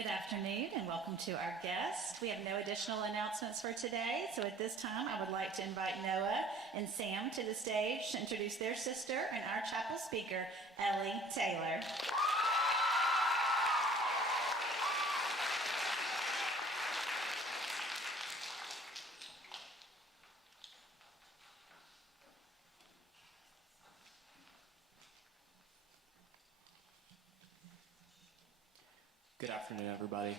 Good afternoon and welcome to our guests. We have no additional announcements for today, so at this time I would like to invite Noah and Sam to the stage to introduce their sister and our chapel speaker, Ellie Taylor. Good afternoon, everybody.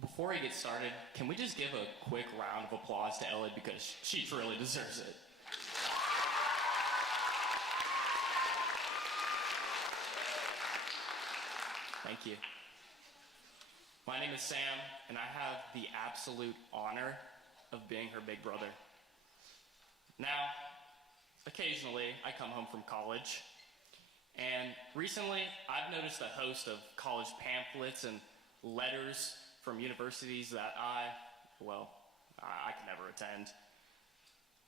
Before we get started, can we just give a quick round of applause to Ellie because she truly deserves it. Thank you. My name is Sam, and I have the absolute honor of being her big brother. Now, occasionally I come home from college, and recently, I've noticed a host of college pamphlets and letters from universities that I can never attend.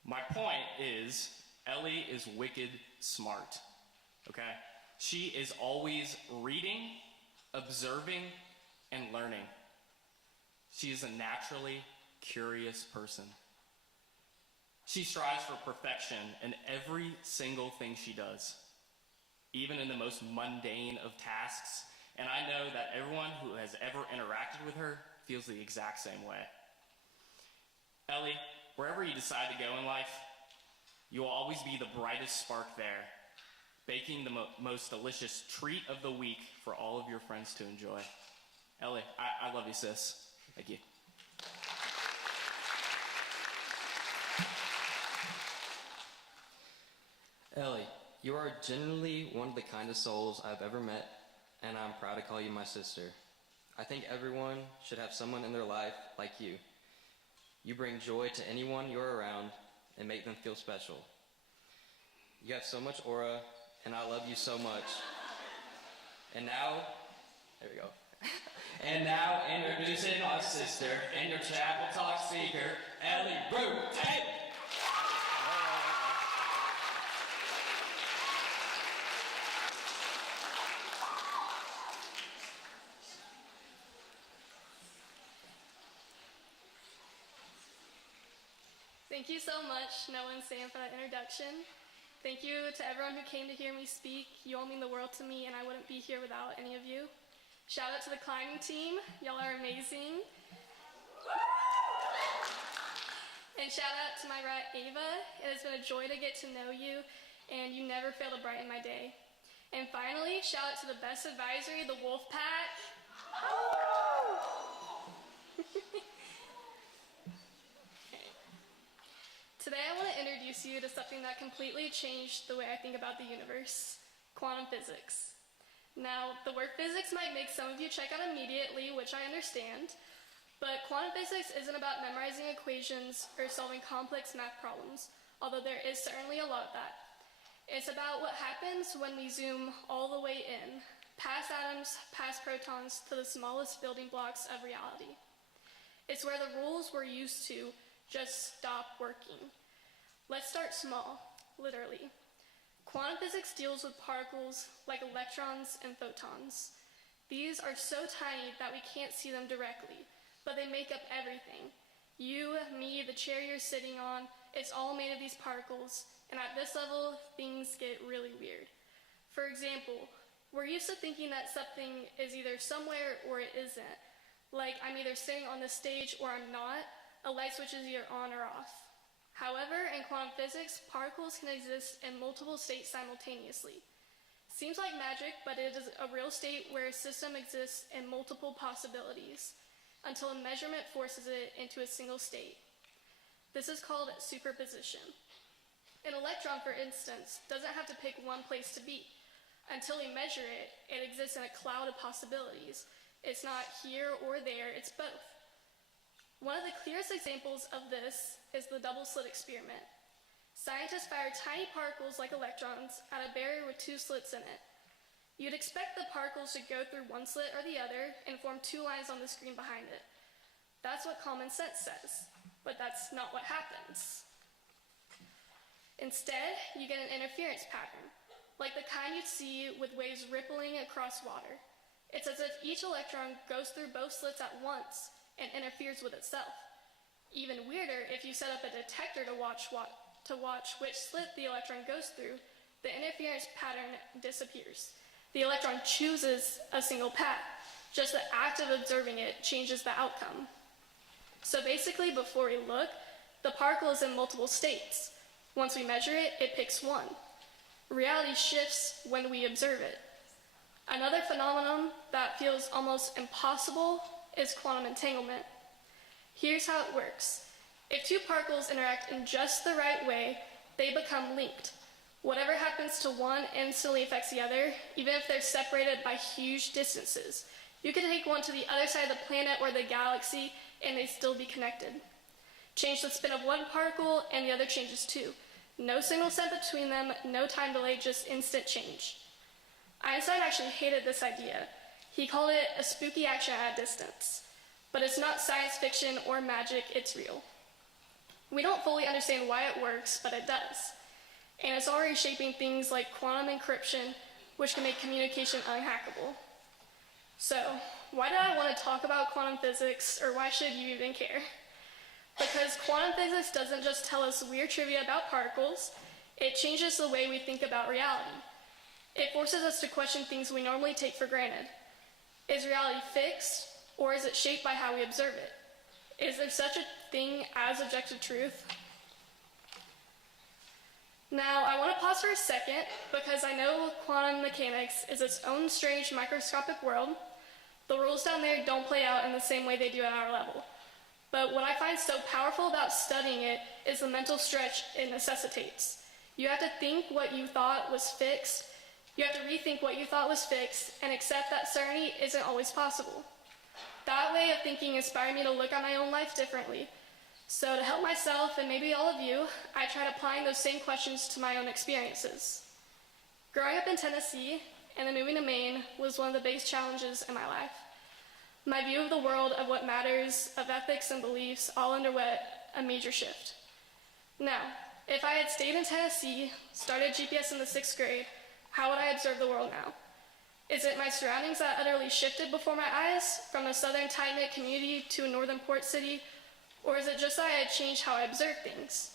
My point is, Ellie is wicked smart, okay? She is always reading, observing, and learning. She is a naturally curious person. She strives for perfection in every single thing she does, even in the most mundane of tasks, and I know that everyone who has ever interacted with her feels the exact same way. Ellie, wherever you decide to go in life, you will always be the brightest spark there, baking the most delicious treat of the week for all of your friends to enjoy. Ellie, I love you, sis. Thank you. Ellie, you are genuinely one of the kindest souls I've ever met, and I'm proud to call you my sister. I think everyone should have someone in their life like you. You bring joy to anyone you're around and make them feel special. You have so much aura, and I love you so much. And now, there we go. And now, introducing our sister and your chapel talk speaker, Ellie Brew Taylor. Thank you so much, Noah and Sam, for that introduction. Thank you to everyone who came to hear me speak. You all mean the world to me, and I wouldn't be here without any of you. Shout out to the climbing team. Y'all are amazing. And shout out to my rat, Ava. It has been a joy to get to know you, and you never fail to brighten my day. And finally, shout out to the best advisory, the Wolf Pack. Today I want to introduce you to something that completely changed the way I think about the universe, quantum physics. Now, the word physics might make some of you check out immediately, which I understand, but quantum physics isn't about memorizing equations or solving complex math problems, although there is certainly a lot of that. It's about what happens when we zoom all the way in, past atoms, past protons, to the smallest building blocks of reality. It's where the rules we're used to just stop working. Let's start small, literally. Quantum physics deals with particles like electrons and photons. These are so tiny that we can't see them directly, but they make up everything. You, me, the chair you're sitting on, it's all made of these particles, and at this level, things get really weird. For example, we're used to thinking that something is either somewhere or it isn't. Like I'm either sitting on the stage or I'm not. A light switch is either on or off. However, in quantum physics, particles can exist in multiple states simultaneously. Seems like magic, but it is a real state where a system exists in multiple possibilities until a measurement forces it into a single state. This is called superposition. An electron, for instance, doesn't have to pick one place to be. Until we measure it, it exists in a cloud of possibilities. It's not here or there, it's both. One of the clearest examples of this is the double slit experiment. Scientists fire tiny particles like electrons at a barrier with two slits in it. You'd expect the particles to go through one slit or the other and form two lines on the screen behind it. That's what common sense says, but that's not what happens. Instead, you get an interference pattern, like the kind you'd see with waves rippling across water. It's as if each electron goes through both slits at once and interferes with itself. Even weirder, if you set up a detector to watch which slit the electron goes through, the interference pattern disappears. The electron chooses a single path. Just the act of observing it changes the outcome. So basically, before we look, the particle is in multiple states. Once we measure it, it picks one. Reality shifts when we observe it. Another phenomenon that feels almost impossible is quantum entanglement. Here's how it works. If two particles interact in just the right way, they become linked. Whatever happens to one instantly affects the other, even if they're separated by huge distances. You can take one to the other side of the planet or the galaxy, and they'd still be connected. Change the spin of one particle, and the other changes too. No signal sent between them, no time delay, just instant change. Einstein actually hated this idea. He called it a spooky action at a distance. But it's not science fiction or magic, it's real. We don't fully understand why it works, but it does. And it's already shaping things like quantum encryption, which can make communication unhackable. So, why did I want to talk about quantum physics, or why should you even care? Because quantum physics doesn't just tell us weird trivia about particles, it changes the way we think about reality. It forces us to question things we normally take for granted. Is reality fixed, or is it shaped by how we observe it? Is there such a thing as objective truth? Now, I want to pause for a second, because I know quantum mechanics is its own strange microscopic world. The rules down there don't play out in the same way they do at our level. But what I find so powerful about studying it is the mental stretch it necessitates. You have to think what you thought was fixed, you have to rethink what you thought was fixed, and accept that certainty isn't always possible. That way of thinking inspired me to look at my own life differently. So to help myself, and maybe all of you, I tried applying those same questions to my own experiences. Growing up in Tennessee, and then moving to Maine was one of the biggest challenges in my life. My view of the world, of what matters, of ethics and beliefs, all underwent a major shift. Now, if I had stayed in Tennessee, started GPS in the 6th grade, how would I observe the world now? Is it my surroundings that utterly shifted before my eyes, from a southern tight-knit community to a northern port city, or is it just that I had changed how I observed things?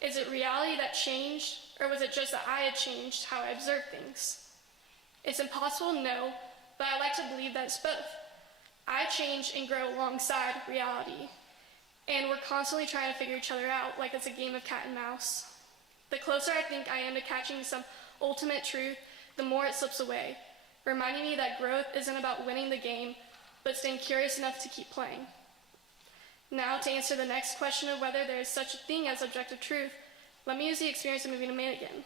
Is it reality that changed, or was it just that I had changed how I observed things? It's impossible to know, but I like to believe that it's both. I change and grow alongside reality, and we're constantly trying to figure each other out like it's a game of cat and mouse. The closer I think I am to catching some ultimate truth, the more it slips away, reminding me that growth isn't about winning the game, but staying curious enough to keep playing. Now, to answer the next question of whether there is such a thing as objective truth, let me use the experience of moving to Maine again.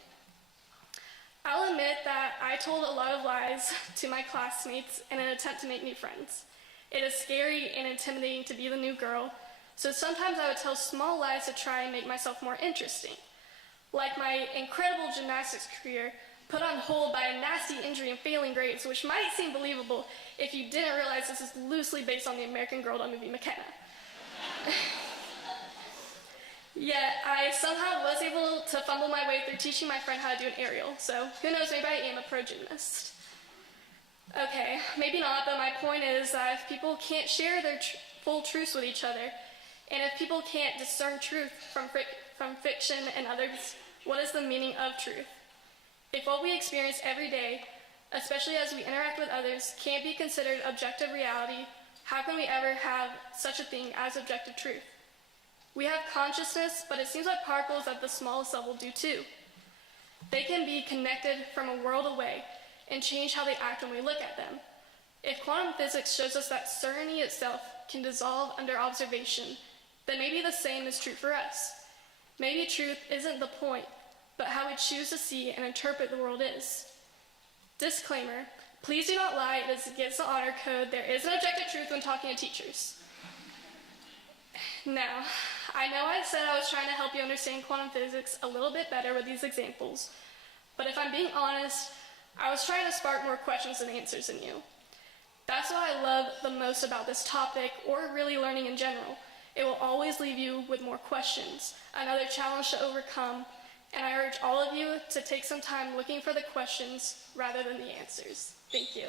I'll admit that I told a lot of lies to my classmates in an attempt to make new friends. It is scary and intimidating to be the new girl, so sometimes I would tell small lies to try and make myself more interesting. Like my incredible gymnastics career put on hold by a nasty injury and failing grades, which might seem believable if you didn't realize this is loosely based on the American Girl doll movie McKenna. Yet, I somehow was able to fumble my way through teaching my friend how to do an aerial, so who knows, maybe I am a pro gymnast. Okay, maybe not, but my point is that if people can't share their full truths with each other, and if people can't discern truth from fiction and others, what is the meaning of truth? If what we experience every day, especially as we interact with others, can't be considered objective reality, how can we ever have such a thing as objective truth? We have consciousness, but it seems like particles at the smallest level do too. They can be connected from a world away and change how they act when we look at them. If quantum physics shows us that certainty itself can dissolve under observation, then maybe the same is true for us. Maybe truth isn't the point, but how we choose to see and interpret the world is. Disclaimer, please do not lie, it is against the honor code. There is an objective truth when talking to teachers. Now, I know I said I was trying to help you understand quantum physics a little bit better with these examples, but if I'm being honest, I was trying to spark more questions than answers in you. That's what I love the most about this topic, or really learning in general. It will always leave you with more questions, another challenge to overcome, and I urge all of you to take some time looking for the questions rather than the answers. Thank you.